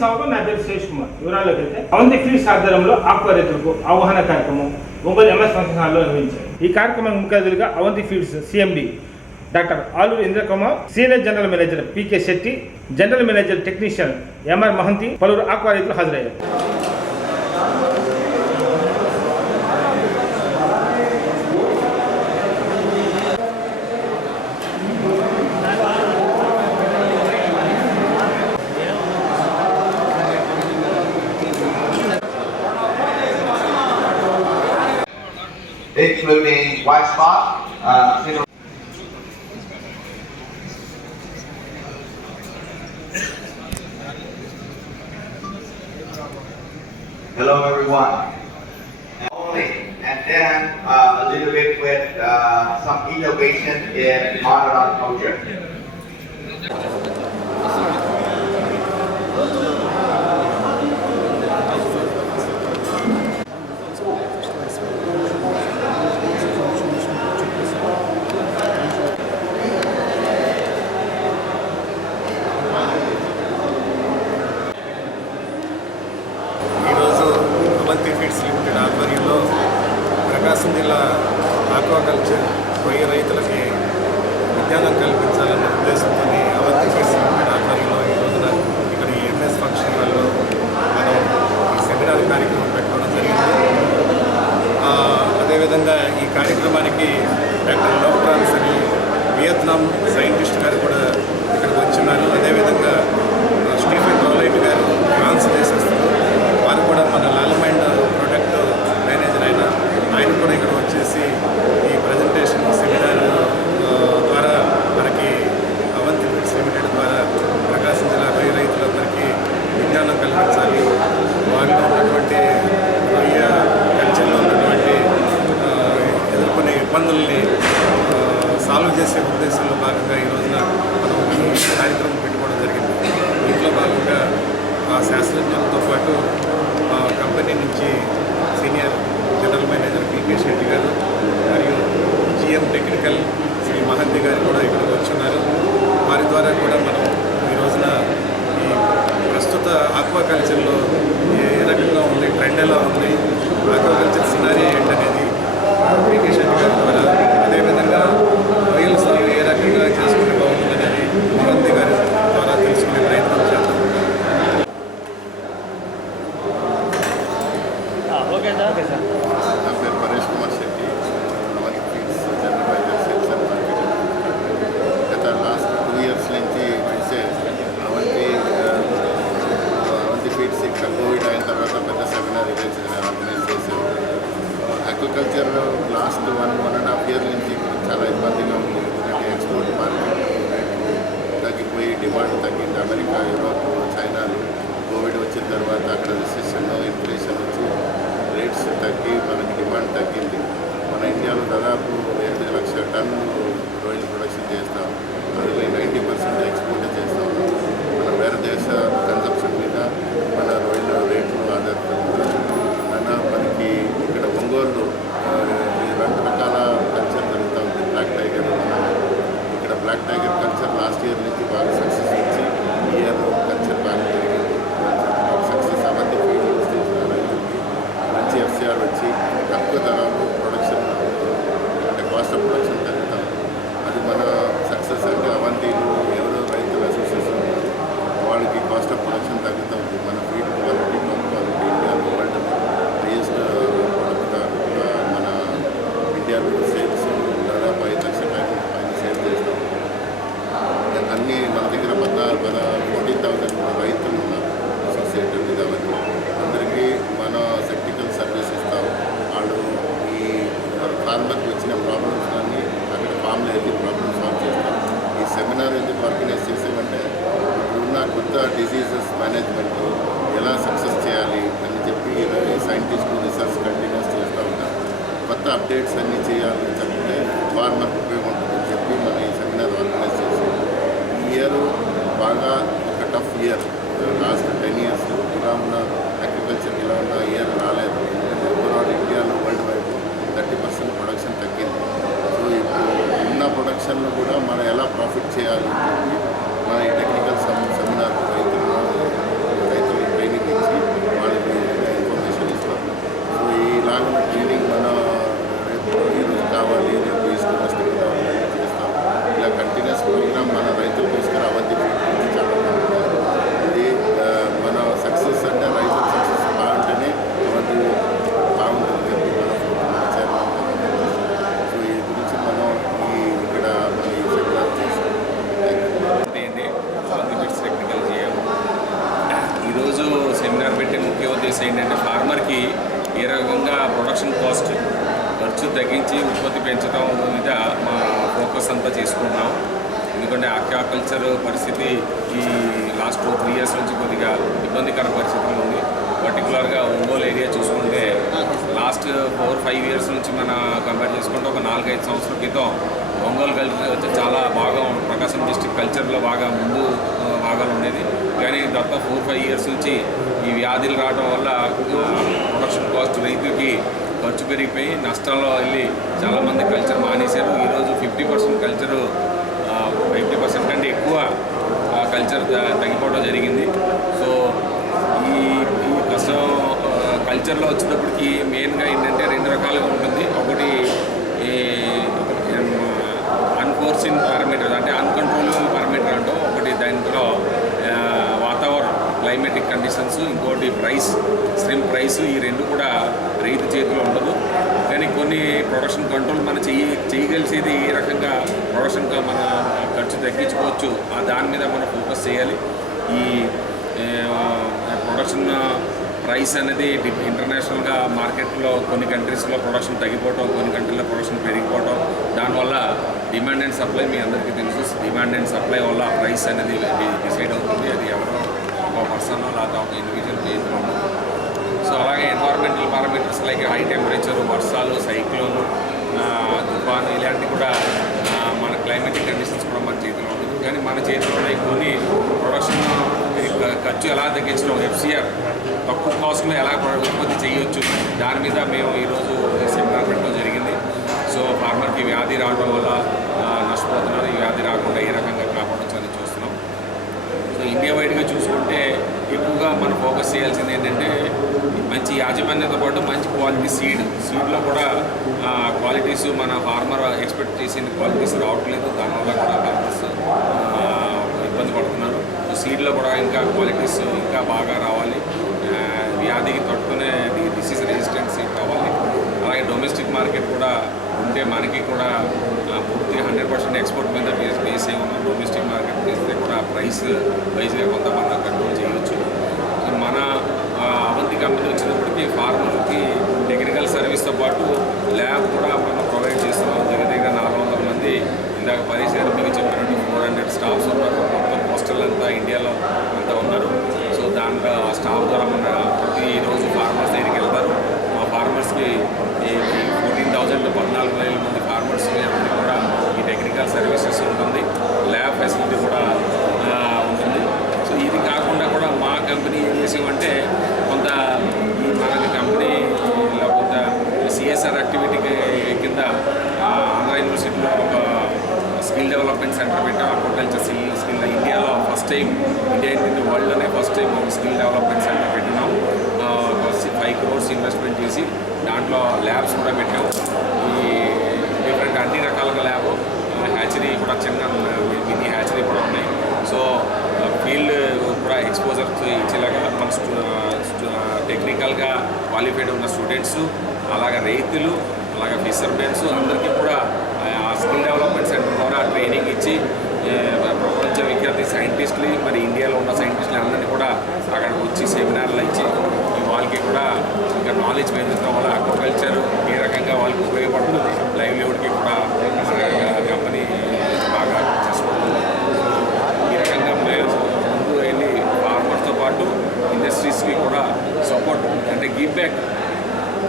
స్వాగతం. నా పేరు శేష్ కుమార్. వివరాల్లోకి వెళ్తే అవంతి ఫీడ్స్ ఆధ్వర్యంలో ఆక్వా రైతులకు అవగాహన కార్యక్రమం ఒంగోలు ఎంఎస్ ఫంక్షన్ హాల్లో నిర్వహించారు. ఈ కార్యక్రమం ముఖ్య అతిథులుగా Avanti feeds CMD doctor Aluru Indrakumar, senior general manager PK Shetty, general manager technician MR Mahanti, పలువురు ఆక్వా రైతులు హాజరయ్యారు. It will be white spot. Hello everyone. Only, and then a little bit with some innovation in modern culture. Avanti feeds limited ఆధ్వర్యంలో ప్రకాశం జిల్లా aquaculture రొయ్య రైతులకి విజ్ఞానం కల్పించాలనే ఉద్దేశంతో అవంతి ఫీడ్స్ లిమిటెడ్ ఆధ్వర్యంలో ఈ రోజున ఇక్కడ ఈ ఎంఎస్ ఫంక్షన్ హాల్లో మనం ఈ సెమినార్ కార్యక్రమం పెట్టుకోవడం జరిగింది. అదేవిధంగా ఈ కార్యక్రమానికి డాక్టర్ లోక్ట్రాన్స్ అని వియత్నాం సైంటిస్ట్ గారు కూడా ఇక్కడికి వచ్చిన్నారు. అదేవిధంగా స్టీఫెన్ రోలైట్ గారు ఫ్రాన్స్ దేశస్తులు, వారు కూడా మన లాలమైండ్ ప్రొడక్ట్ మేనేజర్ ఆయన కూడా ఇక్కడ వచ్చేసి ఈ ప్రజెంటేషన్ సెమినార్ ద్వారా మనకి అవంతి ఫీడ్స్ లిమిటెడ్ ద్వారా ప్రకాశం జిల్లా రొయ్య రైతులందరికీ విజ్ఞానం కల్పించాలి, వాటిలో ఉన్నటువంటి రొయ్య కల్చర్లో ఉన్నటువంటి ఎదుర్కొనే ఇబ్బందుల్ని సాల్వ్ చేసే ఉద్దేశంలో భాగంగా ఈ రోజున మనం ఈ కార్యక్రమం పెట్టుకోవడం జరిగింది. దీంట్లో భాగంగా ఆ శాస్త్రజ్ఞులతో పాటు కంపెనీ నుంచి senior general manager PK Shetty గారు మరియు జిఎం టెక్నికల్ శ్రీ మహంతి గారు కూడా ఇక్కడికి వచ్చున్నారు. వారి ద్వారా కూడా మనం ఈ రోజున ఈ ప్రస్తుత ఆక్వాకల్చర్లో ఏ రకంగా ఉంది, ట్రెండ్ ఎలా ఉంది, ఆక్వాకల్చర్ సినారియో ఏంటనేది పీకే శెట్టి గారి ద్వారా, అదేవిధంగా రొయ్యల సాగు ఏ రకంగా చేసుకుంటే బాగుంటుందనేది మహంతి గారి ద్వారా తెలుసుకునే ప్రయత్నం చేద్దాం. నా పేరు Paresh Kumar Shetty, Avanti feeds general manager sales and marketing. గత లాస్ట్ 2 years నుంచి చూసే అవంతి ఫీడ్స్ ఇక్కడ కోవిడ్ అయిన తర్వాత పెద్ద సెమినార్ ఈవెంట్స్ ఆర్గనైజ్ చేశారు. అగ్రికల్చర్ లాస్ట్ 1.5 year నుంచి చాలా ఇబ్బందిగా ఉంది. ఎందుకంటే ఎక్స్పోర్ట్ మార్కెట్ తగ్గిపోయి డిమాండ్ తగ్గింది. అమెరికా, యూరోప్, చైనాలు కోవిడ్ వచ్చిన తర్వాత అక్కడ రిసెషన్, ఇన్ఫ్లేషన్ వచ్చి రేట్స్ తగ్గి మనకి డిమాండ్ తగ్గింది. మన ఇండియాలో దాదాపు 8 లక్షల టన్నులు రొయ్యలు ప్రొడక్షన్ చేస్తాం. అందులో 90% ఎక్స్పోర్ట్ చేస్తాం. మన వేరే దేశ కన్సంప్షన్ మీద మన రొయ్యల రేట్లు ఆధారపడి మనకి ఇక్కడ ఒంగోలు 2 రకాల కల్చర్ జరుగుతూ ఉంది. బ్లాక్ టైగర్, ఇక్కడ black tiger culture last year నుంచి బాగా సక్సెస్ ఇచ్చి ఈ ఇయర్ కల్చర్ బాగా జరిగింది. సక్సెస్ అవంతి ఫీడ్స్ మంచి ఎఫ్సిఆర్ వచ్చి తక్కువ ధరలు ప్రొడక్షన్ అంటే కాస్ట్ ఆఫ్ ప్రొడక్షన్ తగ్గుతాం. అది మన సక్సెస్. అంటే అవంతిలు ఎవరో రైతుల అసోసియేషన్ వాళ్ళకి కాస్ట్ ఆఫ్ ప్రొడక్షన్ తగ్గుతూ ఉంది. మన ఫీడ్ క్వాలిటీ, టాప్ క్వాలిటీ ఇండియాలో వరల్డ్ హైయెస్ట్ ప్రొడక్ట్. మన ఇండియాలో సేల్స్ దాదాపు 5 లక్షల పైన సేల్ చేస్తాం. అన్నీ మన దగ్గర 14,000 రైతులు ఉన్నారు అసోసియేటెడ్ విత్ అవంతి. అందరికీ మన టెక్నికల్ సర్వీస్ ఇస్తాం. వాళ్ళు ఈ ఫార్మర్కి వచ్చిన ప్రాబ్లమ్స్ కానీ అక్కడ ఫామ్లో వెళ్ళి ప్రాబ్లమ్ సాల్వ్ చేస్తాం. ఈ సెమినార్ ఎందుకు ఆర్గనైజ్ చేసామంటే ఇప్పుడున్న కొత్త డిసీజెస్ మేనేజ్మెంట్ ఎలా సక్సెస్ చేయాలి అని చెప్పి సైంటిస్టులు రీసెర్చ్ కంటిన్యూస్ చేస్తూ ఉంటారు. కొత్త అప్డేట్స్ అన్నీ చేయాలని చెప్తే ఫార్మర్కి ఉపయోగం ఉంటుందని చెప్పి మన ఈ సెమినార్ ఆర్గనైజ్ చేసాం. ఈ ఇయర్ బాగా ఒక టఫ్ ఇయర్. లాస్ట్ 10 years ఇలా ఉన్న అగ్రికల్చర్ ఇలా ఉన్న ఇయర్ రాలేదు. ఎందుకంటే ఓవరాల్ ఇండియాలో వరల్డ్ వైడ్ 30% ప్రొడక్షన్ తగ్గింది. సో ఇప్పుడు ఉన్న ప్రొడక్షన్లో కూడా మనం ఎలా ప్రాఫిట్ చేయాలి అని చెప్పి మన ఈ టెక్నికల్ సెమినార్ రైతులు ఫోకస్ అంతా చేసుకుంటున్నాం. ఎందుకంటే ఆక్వాకల్చర్ పరిస్థితి ఈ లాస్ట్ 2-3 ఇయర్స్ నుంచి కొద్దిగా ఇబ్బందికర పరిస్థితులు ఉంది. పర్టికులర్గా ఒంగోలు ఏరియా చూసుకుంటే లాస్ట్ 4-5 ఇయర్స్ నుంచి మన కంపేర్ చేసుకుంటే ఒక 4-5 సంవత్సరాల క్రితం ఒంగోలు కల్చర్ చాలా బాగా ప్రకాశం డిస్ట్రిక్ట్ కల్చర్లో బాగా ముందు భాగాలు ఉండేది. కానీ గత 4-5 ఇయర్స్ నుంచి ఈ వ్యాధులు రావడం వల్ల ప్రొడక్షన్ కాస్ట్ రైతులకి ఖర్చు పెరిగిపోయి నష్టాల్లో వెళ్ళి చాలామంది కల్చర్ మానేశారు. ఈరోజు 50% కల్చరు 50% కంటే ఎక్కువ కల్చర్ తగ్గిపోవడం జరిగింది. సో ఈ కష్టం కల్చర్లో వచ్చేటప్పటికి మెయిన్గా ఏంటంటే 2 రకాలుగా ఉంటుంది. ఒకటి అన్ఫోర్సిన్ పారామీటర్ అంటే అన్కంట్రోలబుల్ పారామీటర్ అంటాం. ఒకటి దాంట్లో వాతావరణం క్లైమేటిక్ కండిషన్స్, ఇంకోటి ప్రైస్ స్ట్రీమ్ ప్రైస్. ఈ 2 కూడా రైతు చేతిలో ఉండదు. కానీ కొన్ని ప్రొడక్షన్ కంట్రోల్ మనం చేయగలిసేది ఏ రకంగా ప్రొడక్షన్గా మన ఖర్చు తగ్గించుకోవచ్చు దాని మీద మనం ఫోకస్ చేయాలి. ఈ ప్రొడక్షన్ ప్రైస్ అనేది ఇంటర్నేషనల్గా మార్కెట్లో కొన్ని కంట్రీస్లో ప్రొడక్షన్ తగ్గిపోవడం, కొన్ని కంట్రీలో ప్రొడక్షన్ పెరిగిపోవడం, దానివల్ల డిమాండ్ అండ్ సప్లై మీ అందరికీ తెలుసు. డిమాండ్ అండ్ సప్లై వల్ల ప్రైస్ అనేది డిసైడ్ అవుతుంది. అది ఎవరో ఒక పర్సన్ లేదా ఒక ఇండివిజువల్ చేతిలో ఉండదు. సో అలాగే environmental parameters like high temperature, వర్షాలు, సైక్లోన్, తుఫాను ఇలాంటివి కూడా మన క్లైమేటిక్ కండిషన్స్ కూడా మన చేతిలో ఉంటుంది. కానీ మన చేతిలోనే కొన్ని ప్రొడక్షన్ ఖర్చు ఎలా తగ్గించడం, FCR తక్కువ కాస్ట్లో ఎలా ఉత్పత్తి చేయొచ్చు దాని మీద మేము ఈరోజు సెమినార్ పెట్టడం జరిగింది. సో ఫార్మర్కి వ్యాధి రావడం వల్ల నష్టపోతున్నారు. ఈ వ్యాధి రాకుండా ఏ రకంగా కాపాడొచ్చని చూస్తున్నాం. సో ఇండియా వైడ్గా చూసుకుంటే ఎక్కువగా మనం ఫోకస్ చేయాల్సింది ఏంటంటే మంచి యాజమాన్యంతో పాటు మంచి క్వాలిటీ సీడ్లో కూడా క్వాలిటీస్ మన ఫార్మర్ ఎక్స్పెక్ట్ చేసిన క్వాలిటీస్ రావట్లేదు. దానివల్ల కూడా ఫార్మర్స్ ఇబ్బంది పడుతున్నారు. సీడ్లో కూడా ఇంకా క్వాలిటీస్ ఇంకా బాగా రావాలి. వ్యాధికి తట్టుకునే డిసీజ్ రెసిస్టెంట్ సీడ్ కావాలి. అలాగే డొమెస్టిక్ మార్కెట్ కూడా ఉంటే మనకి కూడా పూర్తి 100% ఎక్స్పోర్ట్ మీద బేస్ అయి ఉన్నాం. డొమెస్టిక్ మార్కెట్ చేస్తే కూడా ప్రైస్ వైజ్గా కొంత మనం కంట్రోల్ చేయవచ్చు. మన అవంతి కంపెనీ వచ్చినప్పటికీ ఫార్మర్కి టెక్నికల్ సర్వీస్తో పాటు ల్యాబ్ కూడా మనం ప్రొవైడ్ చేస్తున్నాం. దగ్గర 400 మంది ఇందాక పరిచయం మీకు చెప్పినట్టు 400 స్టాఫ్స్ ఉన్నారు. మొత్తం పోస్టల్ అంతా ఇండియాలో అంతా ఉన్నారు. సో దాంట్లో స్టాఫ్ ద్వారా మన ప్రతిరోజు ఫార్మర్స్ దగ్గరికి వెళ్తారు. మా ఫార్మర్స్కి 14,000 to 14,000 మంది ఫార్మర్స్కి అందరికీ కూడా ఈ టెక్నికల్ సర్వీసెస్ ఉంటుంది. ల్యాబ్ ఫెసిలిటీ కూడా ఉంటుంది. సో ఇది కాకుండా కూడా మా కంపెనీ ఏం చేసామంటే కొంత మనకి కంపెనీలో కొంత CSR యాక్టివిటీ కింద ఆంధ్ర యూనివర్సిటీలో ఒక స్కిల్ డెవలప్మెంట్ సెంటర్ పెట్టాం. అగ్రికల్చర్ స్కిల్ ఇండియాలో ఫస్ట్ టైం, ఇండియా ఇన్ వరల్డ్లోనే ఫస్ట్ టైం ఒక స్కిల్ డెవలప్మెంట్ సెంటర్ పెట్టినాం. 5 crores ఇన్వెస్ట్మెంట్ చేసి దాంట్లో ల్యాబ్స్ కూడా పెట్టాం. ఈ డిఫరెంట్ అన్ని రకాలుగా ల్యాబ్, హ్యాచరీ కూడా చిన్న మినీ హ్యాచరీ కూడా ఉన్నాయి. సో ఫీల్డ్ కూడా ఎక్స్పోజర్ ఇచ్చేలాగా మన టెక్నికల్గా క్వాలిఫైడ్ ఉన్న స్టూడెంట్స్, అలాగే రైతులు, అలాగే ఫిషర్మెన్స్ అందరికీ కూడా స్కిల్ డెవలప్మెంట్ సెంటర్ ద్వారా ట్రైనింగ్ ఇచ్చి ప్రపంచ విఖ్యాతి సైంటిస్టులు, మరి ఇండియాలో ఉన్న సైంటిస్టులు అందరినీ కూడా అక్కడికి వచ్చి సెమినార్లు ఇచ్చి వాళ్ళకి కూడా ఇంకా నాలెడ్జ్ పెంచడం వల్ల అగ్రికల్చర్ ఏ రకంగా వాళ్ళకి ఉపయోగపడుతుంది, లైవ్లీవుడ్కి కూడా మన కంపెనీ బాగా చేసుకుంటుంది. ఈ రకంగా ముందు వెళ్ళి ఫార్మర్స్తో పాటు ఇండస్ట్రీస్కి కూడా సపోర్ట్ అంటే గివ్ బ్యాక్.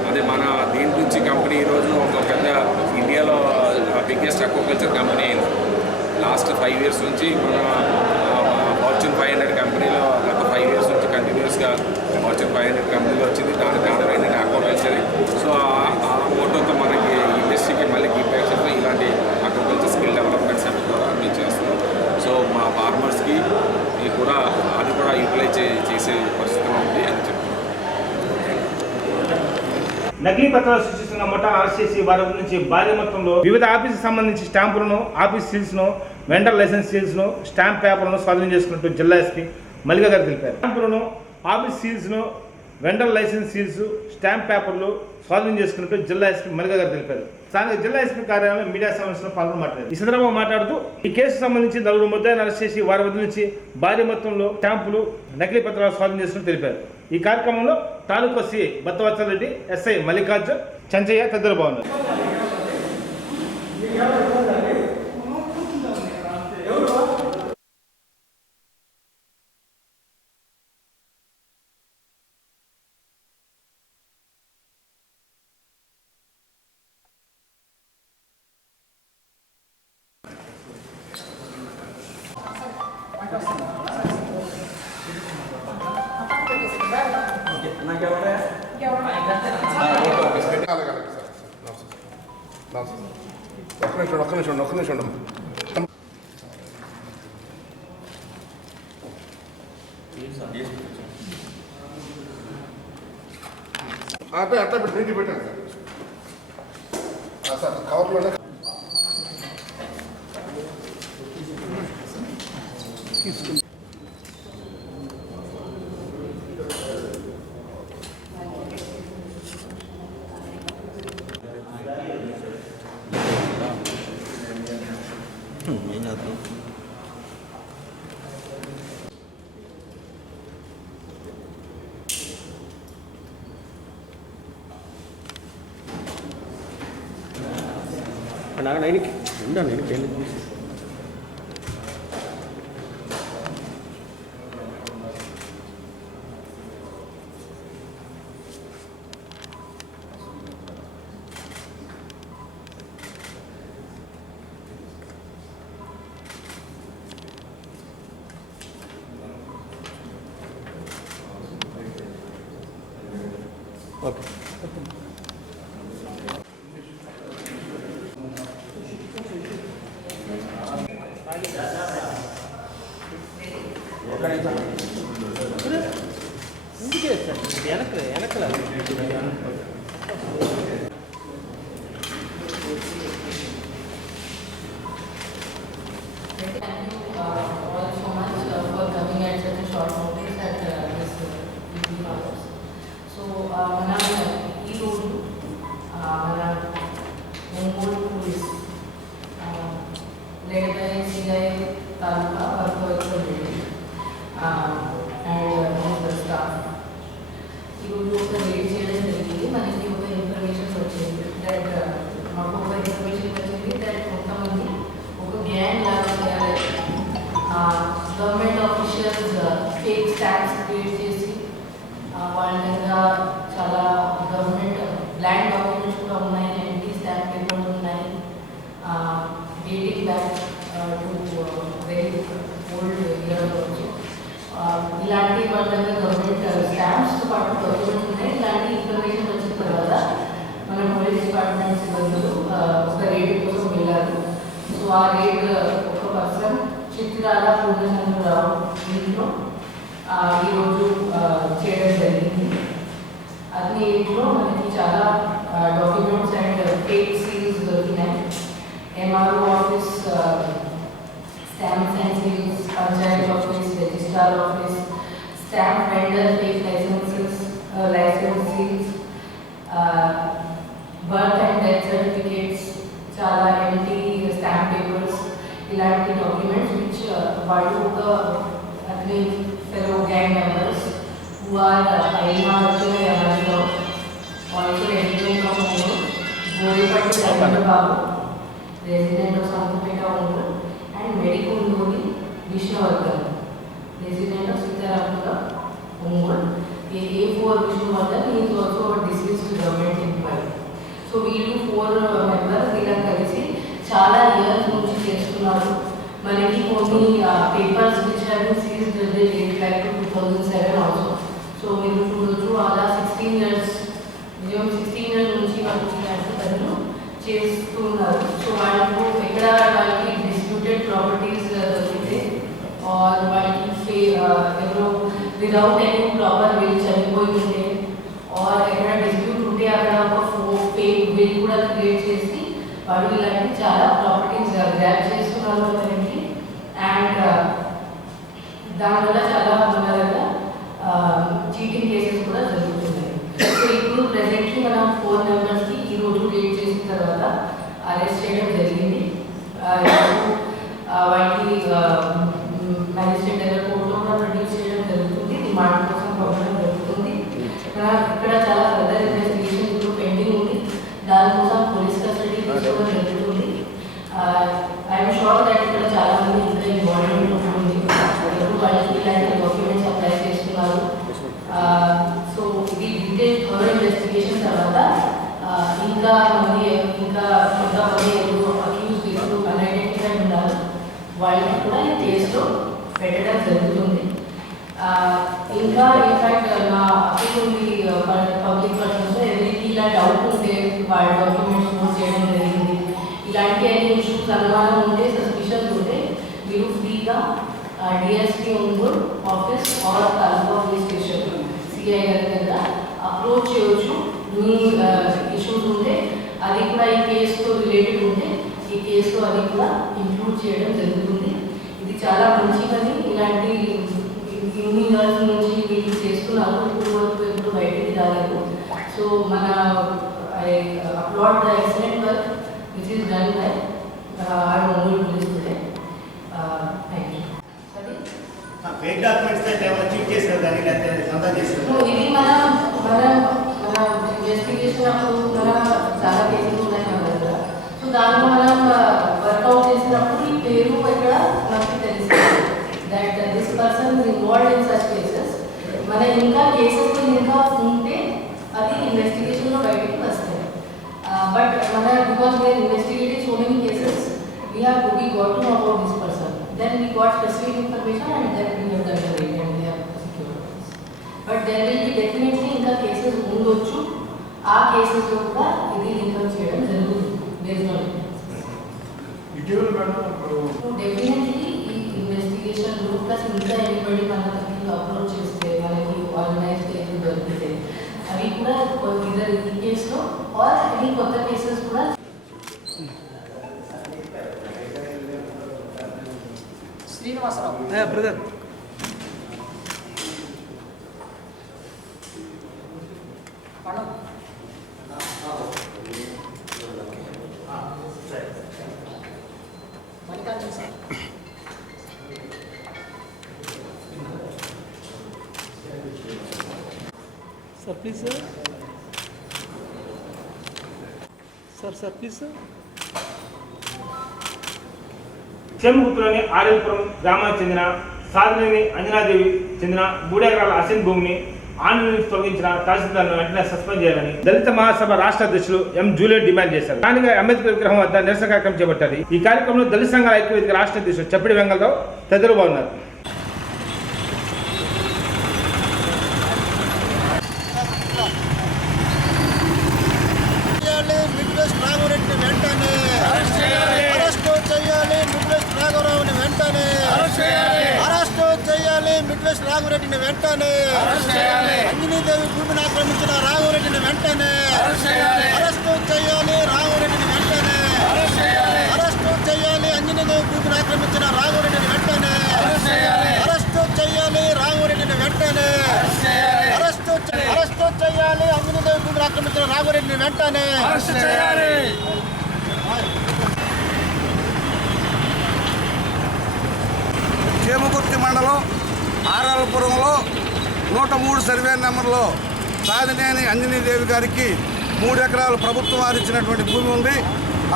అదే మన దీని నుంచి కంపెనీ ఈరోజు ఒక పెద్ద ఇండియాలో బిగ్గెస్ట్ అక్వాకల్చర్ కంపెనీ అయింది. లాస్ట్ 5 years నుంచి మన ఫార్చ్యూన్ 500 కంపెనీలో గత 5 years నుంచి కంటిన్యూస్గా ఫార్చ్యూన్ 500 కంపెనీలో వచ్చింది. దాని కారణం ఏంటంటే అక్వాకల్చర్. సో ఆ మోటోతో మనకి ఇండస్ట్రీకి మళ్ళీ గివ్ బ్యాక్ చేస్తే ఇలాంటి అక్వాకల్చర్ స్కిల్ డెవలప్మెంట్ సెంటర్ ద్వారా మేము చేస్తున్నాం. సో మా ఫార్మర్స్కి కూడా అది కూడా యూటిలైజ్ చేసే పరిస్థితిలో ఉంది అని చెప్తున్నాం. నకిలీ పత్రాలు సృష్టిస్తున్న ముఠా అరెస్ట్ చేసి వారి నుంచి భారీ మొత్తంలో వివిధ ఆఫీసుకు సంబంధించి స్టాంపులను, ఆఫీస్ సీల్స్ను, వెండర్ లైసెన్స్ సీల్స్ను, స్టాంప్ పేపర్లను స్వాధీనం చేసుకున్నట్టు జిల్లా ఎస్పీ మల్లిక గారు తెలిపారు. స్టాంపులను, ఆఫీస్ సీల్స్ను, వెండర్ లైసెన్స్ సీల్స్, స్టాంప్ పేపర్లు స్వాధీనం చేసుకున్నట్టు జిల్లా ఎస్పీ మల్లిక గారు తెలిపారు. స్థానిక జిల్లా ఎస్పీ కార్యాలయంలో మీడియా సమావేశంలో పాల్గొని మాట్లాడారు. ఈ సందర్భంగా మాట్లాడుతూ ఈ కేసుకు సంబంధించి 4 ముద్దాయిలను అరెస్ట్ చేసి వారి వద్ద నుంచి భారీ మొత్తంలో స్టాంపులు, నకిలీ పత్రాలు స్వాధీనం చేస్తున్నట్టు తెలిపారు. ఈ కార్యక్రమంలో తాలూకా సిఐ బత్తవత్సల రెడ్డి, ఎస్ఐ మల్లికార్జున్, చంచయ్య తదితరులు బాగున్నారు. ఒక్క నిమిషం అట్లా పెట్టి నీటి పెట్టాను సార్ కవర్లోనే government officials fake stamps create చేసి వాళ్ళ దగ్గర చాలా గవర్నమెంట్ బ్లాంక్ డాక్యుమెంట్స్ కూడా ఉన్నాయి, ఎంటీ స్టాంప్ పేపర్స్ ఉన్నాయి, dating back to very old year వచ్చి ఇలాంటి వాళ్ళ దగ్గర గవర్నమెంట్ స్టాంప్స్తో పాటు డాక్యుమెంట్స్ ఉన్నాయి. ఇలాంటి ఇన్ఫర్మేషన్ వచ్చిన తర్వాత మన పోలీస్ డిపార్ట్మెంట్ సిబ్బందులు ఒక రేడ్ కోసం వెళ్ళారు. సో ఆ రేడ్ ఒక పర్సన్ చిత్రాల పూర్ణచంద్రరావు ఇంట్లో ఈరోజు చేయడం జరిగింది. అతని ఇంట్లో మనకి చాలా డాక్యుమెంట్స్ అండ్ ఫేక్ సీల్స్ దొరికినాయి. MRO office, stamps and seals, panchayat office, registrar office, stamp vendor fake licence seals, birth and death certificates, చాలా ఎంటీ స్టాంప్ పేపర్స్, ఇలాంటి డాక్యుమెంట్స్ విచ్ వాళ్ళు ఒక అగ్ని fellow gang members who are ఐమార్లో also resident of Ongole, Goripatti Chandrababu resident of Santhapeta Ongole, and Medikundoni Vishnuvardhan resident of Sitarampura Ongole. A4 Vishnuvardhan is also deceased government employee. So వీళ్ళు 4 members వీళ్ళని కలిసి చాలా ఇయర్స్ నుంచి చేస్తున్నారు. మనకి కొన్ని papers which have been seized date like 2007 also. So మీరు చూడొచ్చు అలా 16 ఇయర్స్ నుంచి వాళ్ళు చేస్తున్నారు. సో వాళ్ళకు ఎక్కడ వాళ్ళకి డిస్ప్యూటెడ్ ప్రాపర్టీస్ దొరికితే ఆర్ వాళ్ళకి ఎవరో విదౌట్ ఎనీ ప్రాపర్ విల్ చనిపోయి ఉంటే ఆర్ ఎక్కడ డిస్ప్యూట్ ఉంటే అక్కడ ఒక ఫేక్ విల్ కూడా క్రియేట్ చేసి వాళ్ళు ఇలాంటి చాలా ప్రాపర్టీస్ గ్రాప్ చేస్తున్నారు మనకి. అండ్ దానివల్ల చాలా మన దగ్గర చీటింగ్ కేసెస్ కూడా జరుగుతున్నాయి. సో ఇప్పుడు ప్రెసెంట్లీ మనం 4 మెంబర్స్కి ఈరోజు రేట్ చేసిన తర్వాత అరెస్ట్ చేయడం జరిగింది. వాటికి మ్యాజిస్ట్రేట్ దగ్గర కోర్టులో కూడా ప్రొడ్యూస్ చేయడం జరుగుతుంది, రిమాండ్ కోసం పంపడం జరుగుతుంది. ఇక్కడ చాలా ఫర్దర్ ఇన్వెస్టిగేషన్ ఇప్పుడు పెండింగ్ ఉంది, దానికోసం పోలీస్ కస్టడీ తీసుకోవడం జరుగుతుంది. ఐఎమ్ షూర్ దట్ ఇక్కడ చాలా మంది ఇంకా ఇన్వాల్వ్మెంట్ ఉంటుంది, వాళ్ళకి ఇలాంటి డాక్యుమెంట్స్ అప్లై చేస్తున్నారు. సో ఇది డీటెయిల్ థరో ఇన్వెస్టిగేషన్ తర్వాత ఇంకా కొంతమంది ఎవరు అక్యూజ్ ఇప్పుడు అన్ఐడెంటిఫైడ్ ఉన్నారు, వాళ్ళని కూడా ఈ కేసులో పెట్టడం జరుగుతుంది. ఇంకా ఇన్ఫాక్ట్ నా అప్పటికి పబ్లిక్ పర్సన్స్ ఎవరికి ఇలా డౌట్ ఉంటే వాళ్ళ డాక్యుమెంట్స్ నోట్ చేయడం జరిగింది. ఇలాంటి అన్ని ఇష్యూస్ అనుమానం ఉంటే సస్పిషన్స్ ఉంటే మీరు ఫ్రీగా DSP Ongole office or taluka police station CI గారి దగ్గర అప్రోచ్ చేయవచ్చు. మీ ఇష్యూస్ ఉంటే అది కూడా ఈ కేసుతో రిలేటెడ్ ఉంటే ఈ కేసులో అది కూడా ఇంక్లూడ్ చేయడం జరుగుతుంది. ఇది చాలా మంచి పని. ఇలాంటి ఇన్ని ఇయర్స్ నుంచి వీళ్ళు చేస్తున్నారు, ఇప్పుడు వరకు ఎప్పుడు బయటికి రాలేదు. సో మన I applaud the excellent work which is done by our Ongole police today. Thank you. Sorry? Fake documents అయితే ఏమైనా చీట్ చేశారు కానీ లేకపోతే సంతా చేశారు? ఇది మన ఇన్వెస్టిగేషన్ అప్పుడు మన చాలా కేసులు ఉన్నాయి మన దగ్గర. సో దానిలో మనం వర్కౌట్ చేసినప్పుడు ఈ పేరు ఇక్కడ మనకి తెలిసింది that this person involved in such cases. మన ఇంకా కేసెస్ ఇంకా ఉంటే అది ఇన్వెస్టిగేషన్లో బయటకు వస్తాయి. బట్ మన because we are investigating so many cases we got to know about this person. Then we got specific information and then we have done the raid and we have secured this. But there will be definitely ఇంకా cases ఉండొచ్చు. ఆ కేసెస్లో కూడా ఇది link up చేయడం జరుగుతుంది based on ఇటీవల madam definitely ఈ ఇన్వెస్టిగేషన్లో ప్లస్ ఇంకా ఎనిబడి మనకి అప్రోచ్ చేస్తే మనకి ఆర్గనైజ్ కేసులు దొరికితే అవి కూడా ఇద్దరు ఈ కేసులో ఆర్ ఎనీ కొత్త కేసెస్ కూడా Srinivasarao brother sir please sir please sir. చెంగుతులోని ఆర్ఎల్పురం గ్రామానికి చెందిన సాధనేని అంజనాదేవి చెందిన 3 ఎకరాల అసెంట్ భూమిని ఆన్లైన్ నుంచి తొలగించిన తహసీల్దార్ను వెంటనే సస్పెండ్ చేయాలని దళిత మహాసభ రాష్ట్ర అధ్యక్షులు ఎం జూలియట్ డిమాండ్ చేశారు. స్థానిక అంబేద్కర్ విగ్రహం వద్ద నిరసన కార్యక్రమం చేపట్టారు. ఈ కార్యక్రమంలో దళిత సంఘాల ఐక్యవేదిక రాష్ట్ర అధ్యక్షులు చప్పిడి వెంగళరావు తదితరులు ఉన్నారు. మిడ్వెస్ట్ రాఘవరెడ్డిని వెంటనే అరెస్ట్ చేయాలి. మిడ్వెస్ట్ రాఘవరావుని వెంటనే అరెస్ట్ చేయాలి. మిడ్వెస్ట్ రాఘవరెడ్డిని వెంటనే అంజనీదేవి భూమిని ఆక్రమించిన రాఘవరెడ్డిని వెంటనే అరెస్ట్ చేయాలి. రాఘవరెడ్డిని వెంటనే అరెస్ట్ చేయాలి. అంజనీదేవి భూమిని ఆక్రమించిన రాఘవరెడ్డిని వెంటనే అరెస్ట్ చేయాలి. రాఘవరెడ్డిని వెంటనే అరెస్ట్ చేయాలి. అంజనీదేవి భూమిని ఆక్రమించిన రాఘవరెడ్డిని వెంటనే చేమకుర్తి మండలం ఆర్ఎల్పురంలో 103 సర్వే నెంబర్లో సాధినేని అంజనీదేవి గారికి 3 ఎకరాలు ప్రభుత్వం వారిచ్చినటువంటి భూమి ఉంది.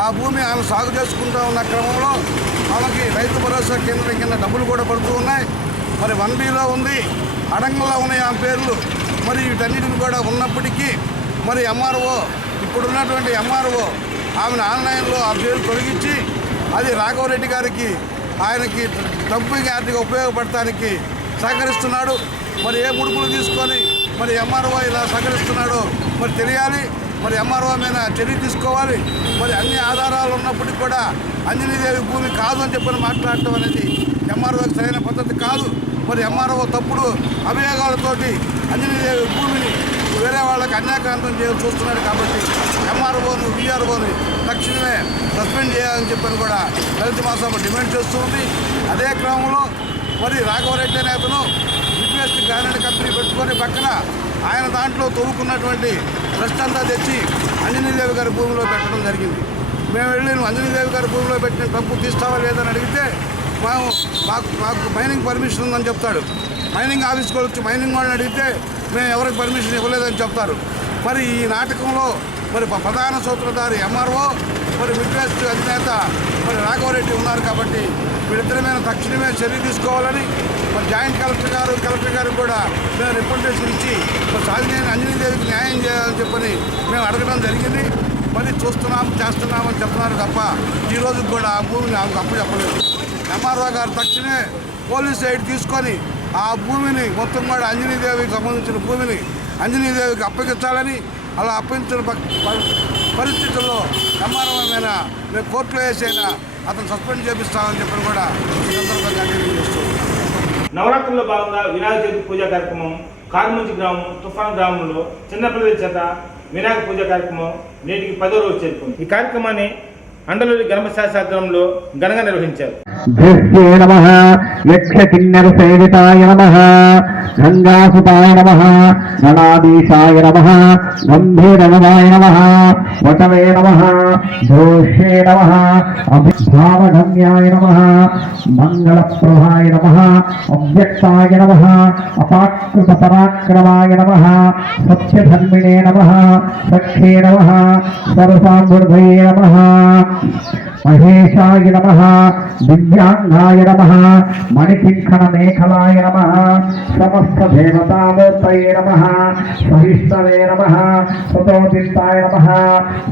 ఆ భూమి ఆమె సాగు చేసుకుంటూ ఉన్న క్రమంలో ఆమెకి రైతు భరోసా కేంద్రం కింద డబ్బులు కూడా పడుతూ ఉన్నాయి. మరి 1Bలో ఉంది, అడంగంలో ఉన్నాయి ఆమె పేర్లు. మరి వీటన్నిటిని కూడా ఉన్నప్పటికీ మరి ఎంఆర్ఓ ఇప్పుడున్నటువంటి ఎంఆర్ఓ ఆమెను ఆన్లైన్లో ఆ పేరు తొలగించి అది రాఘవరెడ్డి గారికి ఆయనకి డబ్బుకి ఆర్థిక ఉపయోగపడటానికి సహకరిస్తున్నాడు. మరి ఏ ముడుపులు తీసుకొని మరి ఎంఆర్ఓ ఇలా సహకరిస్తున్నాడో మరి తెలియాలి. మరి ఎంఆర్ఓ మీద చర్య తీసుకోవాలి. మరి అన్ని ఆధారాలు ఉన్నప్పటికీ కూడా అంజనీదేవి భూమి కాదు అని చెప్పని మాట్లాడటం అనేది ఎంఆర్ఓకి సరైన పద్ధతి కాదు. మరి ఎంఆర్ఓ తప్పుడు అభియోగాలతోటి అంజనీదేవి భూమిని వేరే వాళ్ళకి అన్యాక్రాంతం చూస్తున్నాడు. కాబట్టి ఎంఆర్ఓను వీఆర్ఓని తక్షణమే సస్పెండ్ చేయాలని చెప్పని కూడా దళిత మహాసభ డిమాండ్ చేస్తుంది. అదే క్రమంలో మరి రాఘవరెడ్డి అనే అతను రిక్వెస్ట్ గ్రానైట్ కంపెనీ పెట్టుకొని పక్కన ఆయన దాంట్లో తవ్వుకున్నటువంటి ట్రస్ట్ అంతా తెచ్చి అంజనీదేవి గారి భూమిలో పెట్టడం జరిగింది. మేము వెళ్ళి అంజనీదేవి గారి భూమిలో పెట్టిన డబ్బు తీస్తావా లేదని అడిగితే మాకు మైనింగ్ పర్మిషన్ ఉందని చెప్తాడు. మైనింగ్ ఆఫీస్కి వచ్చి మైనింగ్ వాళ్ళని అడిగితే మేము ఎవరికి పర్మిషన్ ఇవ్వలేదని చెప్తారు. మరి ఈ నాటకంలో మరి ప్రధాన సూత్రధారి ఎంఆర్ఓ మరి మిడ్వెస్ట్ అధినేత మరి రాఘవరెడ్డి ఉన్నారు. కాబట్టి వీళ్ళిద్దరి మీద తక్షణమే చర్య తీసుకోవాలని మరి జాయింట్ కలెక్టర్ గారు కూడా మేము రిప్రజెంటేషన్ ఇచ్చి మరి సాధినేని అంజనీదేవికి న్యాయం చేయాలని చెప్పని మేము అడగడం జరిగింది. మరి చేస్తున్నామని చెప్తున్నారు తప్ప ఈరోజు కూడా ఆ భూమిని ఆమెకు అప్పు చెప్పలేదు. ఎంఆర్ఓ గారు తక్షణమే పోలీస్ ఎయిడ్ తీసుకొని ఆ భూమిని మొత్తం కూడా అంజనీదేవికి సంబంధించిన భూమిని అంజనీదేవికి అప్పగించాలని, అలా అప్పగించిన పరిస్థితుల్లో ఎంఆర్ఓమైన మేము కోర్టులో వేసైనా అతను సస్పెండ్ చేపిస్తామని చెప్పని కూడా ఈ సందర్భంగా తెలియజేస్తూ నవరాత్రుల్లో భాగంగా వినాయక చవితి పూజా కార్యక్రమం కారుమంచి గ్రామం తుఫాన్ గ్రామంలో చిన్నపిల్లల చేత వినాయక పూజా కార్యక్రమం నేటికి 10వ రోజు చేరుకుంది. ఈ కార్యక్రమాన్ని అండలూరి గణపతి ఆధ్వర్యంలో ఘనంగా నిర్వహించారు. ధృష్యే నమః యక్షకిన్నర సేవితాయ నమః గంగాసుతాయ నమః గణాధీశాయ నమః గంభీరగణాయ నమః వటవే నమః ధృష్యే నమః అభిభావగమ్యాయ నమః మంగళప్రభాయ నమః అవ్యక్తాయ నమః అపాకృత పరాక్రమాయ నమః సత్యధర్మిణే నమః సఖ్యే నమః సరసామృద్ధయే నమః మహేశాయ నమః దివ్యాంగాయ నమః మణికింకణ మేఖలాయ నమః సమస్త దేవతామూర్తయే నమః సహిష్ణవే నమః సతోదితాయ నమః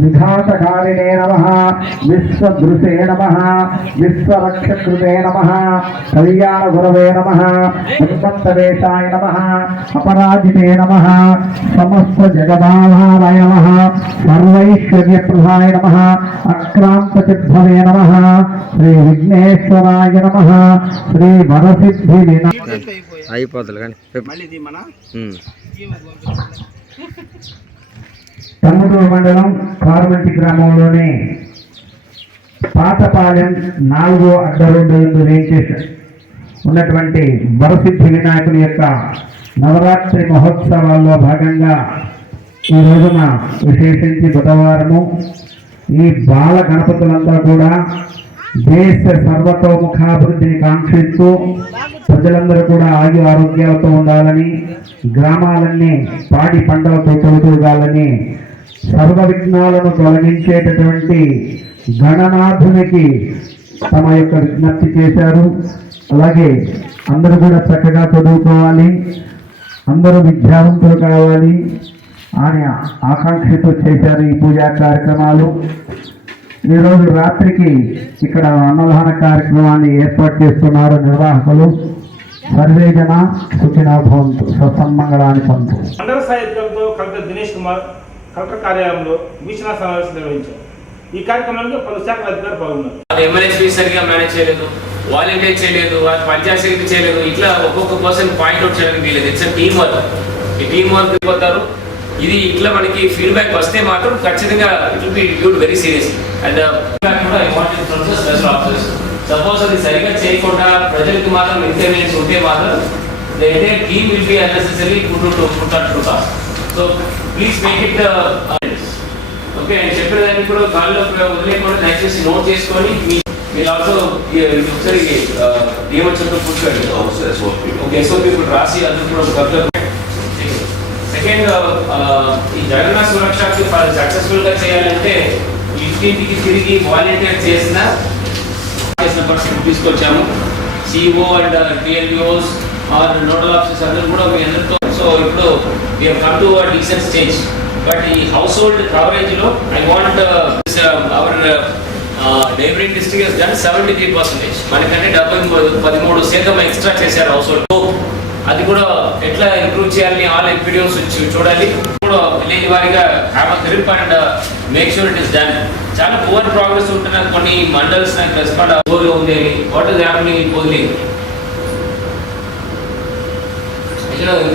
విఘాతకారిణే నమః విశ్వదృశే నమః విశ్వరక్షకృతే నమః కళ్యాణ గురవే నమః హనుమంతవేషాయ నమః అపరాజితే నమః సమస్త జగదాధారాయ నమః సర్వైశ్వర్యప్రదాయ నమః అక్రాంత చిద్భవే నమః శ్రీ విఘ్నేశ్వరాయ నమః శ్రీ వరసిద్ధి అయిపోతుంది కానీ తమ్ముడు మండలం కారుమంచి గ్రామంలోని పాతపాలెం 4వ అడ్డ రోడ్డు నందు వేంచేసి ఉన్నటువంటి వరసిద్ధి వినాయకుని యొక్క నవరాత్రి మహోత్సవాల్లో భాగంగా ఈ రోజున విశేషించి బుధవారము ఈ బాల గణపతులంతా కూడా దేశ సర్వతోముఖాభివృద్ధిని కాంక్షిస్తూ ప్రజలందరూ కూడా ఆరోగ్యాలతో ఉండాలని, గ్రామాలన్నీ పాడి పంటలతో తొలతూగాలని, సర్వ విఘ్నాలను తొలగించేటటువంటి గణనాథునికి తమ యొక్క విజ్ఞప్తి చేశారు. అలాగే అందరూ కూడా చక్కగా చదువుకోవాలి, అందరూ విద్యావంతులు కావాలి అని ఆకాంక్షతో చేశారు ఈ పూజా కార్యక్రమాలు. ఈరోజు రాత్రికి ఇక్కడ అన్నదాన కార్యక్రమాన్ని ఏర్పాటు చేస్తున్నారు నిర్వాహకులు. సర్వే జన సుఖినో భవంతు, సత్సన్మంగళాన్ని పొందు. మండల సాహిత్యంతో కలెక్టర్ దినేష్ కుమార్ కలెక్టర్ కార్యాలయంలో వీక్షణ సమావేశం నిర్వహించారు. ఈ కార్యక్రమానికి పలు శాఖల అధికారులు పాల్గొన్నారు. ఎమ్మెల్యేస్పీ సరిగా మేనేజ్ చేయలేదు, వాలంటీర్ చేయలేదు, పంచాయతీ సెక్రటరీ చేయలేదు, ఇట్లా ఒక్కొక్క పర్సన్ పాయింట్అవుట్ చేయడానికి వీలేదు. It's team work. ఈ టీమ్ వర్క్ అయిపోతారు. ఇది ఇట్లా మనకి ఫీడ్బ్యాక్ వస్తే మాత్రం ఖచ్చితంగా it will be dude very serious. And కూడా important process special officers suppose అది సరిగా చేయకుండా ప్రజలకు మాత్రం ఇన్కన్వీనియన్స్ ఉంటే మాత్రం the entire team will be unnecessary put cost. So please make it okay. నేను చెప్పేదాన్ని కూడా గాల్లో వదిలేకుండా దయచేసి నోట్ చేసుకొని మీరు ఆల్సో ఒకసారి ఏమొచ్చిందో కూర్చోండి. ఓకే, ఎస్ఓపి ఇప్పుడు రాసి అందరూ కూడా ఒక సెకండ్ ఈ జగన్న సురక్షకి సక్సెస్ఫుల్ గా చేయాలంటే ఇంటింటికి తిరిగి వాలంటీర్ చేసిన పర్సన్ తీసుకొచ్చాము. CEO and TLOs or nodal officers అందరూ కూడా మీ అందరితో. సో ఇప్పుడు we have come to a decent stage. But ఈ హౌస్ హోల్డ్ కవరేజ్ లో I want our neighbouring district has done 73%. మనకంటే 13% ఎక్స్ట్రా చేశారు హౌస్ హోల్డ్. అది కూడా ఎట్లా ఇంప్రూవ్ చేయాలని ఆల్ ఎక్స్పీరియన్స్ చూడాలి. కూడా విలేజ్ వారిగా have a grip and make sure it is done. చాలా పువర్ ప్రోగ్రెస్ ఉంటున్న కొన్ని మండల్స్ నాకు రెస్పాండ్ అవ్వగా ఉంది. What is happening in Podili?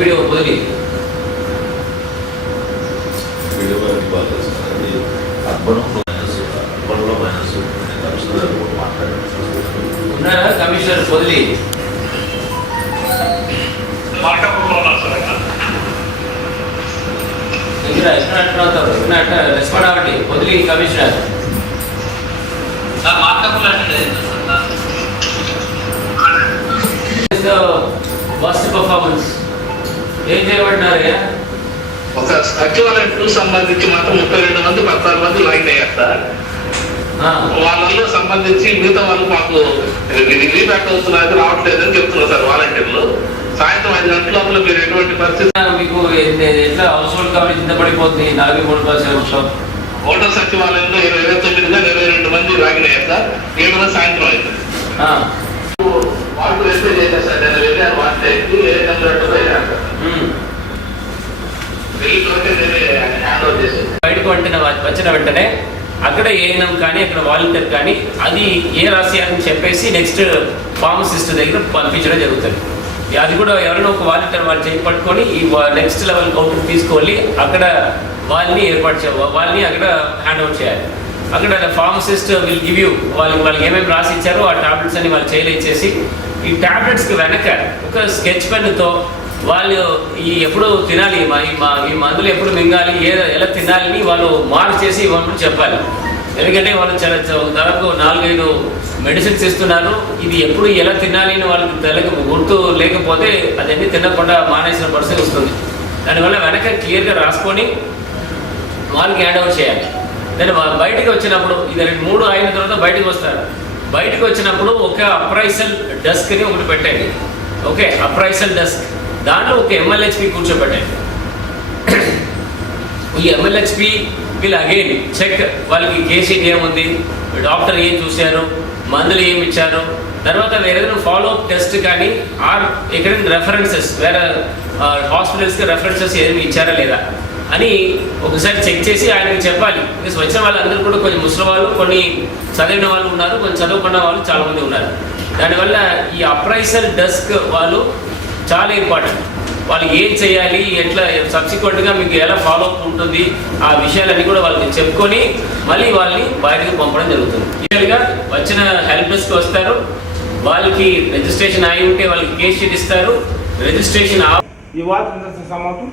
Video Podili ఉన్నారా కమిషనర్ పొదిలి? రెస్పాండ్ అవ్వండి. పొదిలి కమిషనర్ ఫస్ట్ పర్ఫార్మెన్స్ ఏం చేయబడినారు? ఒక సచివాలయం 2 సంబంధించి మాత్రం 32 మంది 14 మంది లాగిన్ అయ్యారు సార్. వాళ్ళల్లో సంబంధించి మిగతా వాళ్ళు మాకు రీబ్యాక్ అవుతున్నది రావట్లేదని చెప్తున్నారు సార్ వాలంటీర్లు. సాయంత్రం 5 గంటల లోపల మీరు ఎటువంటి పరిస్థితి మీకు ఎట్లా హౌస్ హోల్డ్ కవరేజ్ ఇంత పడిపోతుంది? 43% ఓటర్ సచివాలయంలో 29 22 మంది లాగిన్ అయ్యారు సార్. 7 సాయంత్రం అవుతుంది. వాళ్ళు వెరిఫై చేసేస్తారు. నేను వెళ్ళాను వన్ టైంకి ఏ నెంబర్ వెళ్ళాను హ్యాండ్ ఓవర్ చేసి బయటకు వచ్చిన వెంటనే అక్కడ ఏఎన్ఎం కానీ అక్కడ వాలంటీర్ కానీ అది ఏ రాసేయాలని చెప్పేసి నెక్స్ట్ ఫార్మసిస్ట్ దగ్గర పంపించడం జరుగుతుంది. అది కూడా ఎవరైనా ఒక వాలంటీర్ వాళ్ళు చేయి పట్టుకొని ఈ నెక్స్ట్ లెవెల్ కౌంటర్ తీసుకొని అక్కడ వాళ్ళని వాళ్ళని అక్కడ హ్యాండ్ ఓవర్ చేయాలి. అక్కడ ఫార్మసిస్ట్ విల్ గివ్ యూ వాళ్ళకి ఏమేమి రాసి ఇచ్చారో ఆ టాబ్లెట్స్ అని వాళ్ళు చేయలు ఇచ్చేసి ఈ టాబ్లెట్స్కి వెనక ఒక స్కెచ్ పెన్తో వాళ్ళు ఎప్పుడు తినాలి ఈ మందులు ఎప్పుడు మింగాలి ఎలా తినాలని వాళ్ళు మార్క్ చేసి ఇవ్వమని చెప్పాలి. ఎందుకంటే వాళ్ళు చాలా దాదాపు 4-5 మెడిసిన్స్ ఇస్తున్నారు. ఇది ఎప్పుడు ఎలా తినాలి అని వాళ్ళకి గుర్తు లేకపోతే అదన్నీ తినకుండా మానేసిన పరిస్థితి వస్తుంది. దానివల్ల వెనక క్లియర్గా రాసుకొని వాళ్ళకి హ్యాండ్ ఓవర్ చేయాలి. దాన్ని బయటకు వచ్చినప్పుడు ఇది 3 అయిన తర్వాత బయటకు వస్తారు. బయటకు వచ్చినప్పుడు ఒక అప్రైసల్ డెస్క్ని ఒకటి పెట్టండి. ఓకే, అప్రైసల్ డెస్క్ దాంట్లో ఒక MLHP కూర్చోబెట్టండి. ఈ MLHP వీళ్ళు అగైన్ చెక్ వాళ్ళకి కేసీటీ ఏముంది, డాక్టర్ ఏం చూశారు, మందులు ఏమి ఇచ్చారు, తర్వాత వేరే ఫాలో అప్ టెస్ట్ కానీ ఎక్కడైనా రెఫరెన్సెస్ వేరే హాస్పిటల్స్కి రెఫరెన్సెస్ ఏమి ఇచ్చారా లేదా అని ఒకసారి చెక్ చేసి ఆయనకి చెప్పాలి. వచ్చిన వాళ్ళందరూ కూడా కొంచెం ముసలి వాళ్ళు, కొన్ని చదివిన వాళ్ళు ఉన్నారు, కొంచెం చదువుకున్న వాళ్ళు చాలామంది ఉన్నారు. దానివల్ల ఈ అప్రైసల్ డెస్క్ వాళ్ళు చాలా ఇంపార్టెంట్. వాళ్ళు ఏం చేయాలి, ఎట్లా సబ్సిక్వెంట్గా మీకు ఎలా ఫాలో అప్ ఉంటుంది, ఆ విషయాలన్నీ కూడా వాళ్ళకి చెప్పుకొని మళ్ళీ వాళ్ళని బయటకు పంపడం జరుగుతుంది. ఇటీవలగా వచ్చిన హెల్ప్ డెస్క్ వస్తారు, వాళ్ళకి రిజిస్ట్రేషన్ అయి ఉంటే వాళ్ళకి కేస్ షీట్ ఇస్తారు. రిజిస్ట్రేషన్ ఈ వార్త సమాప్తం.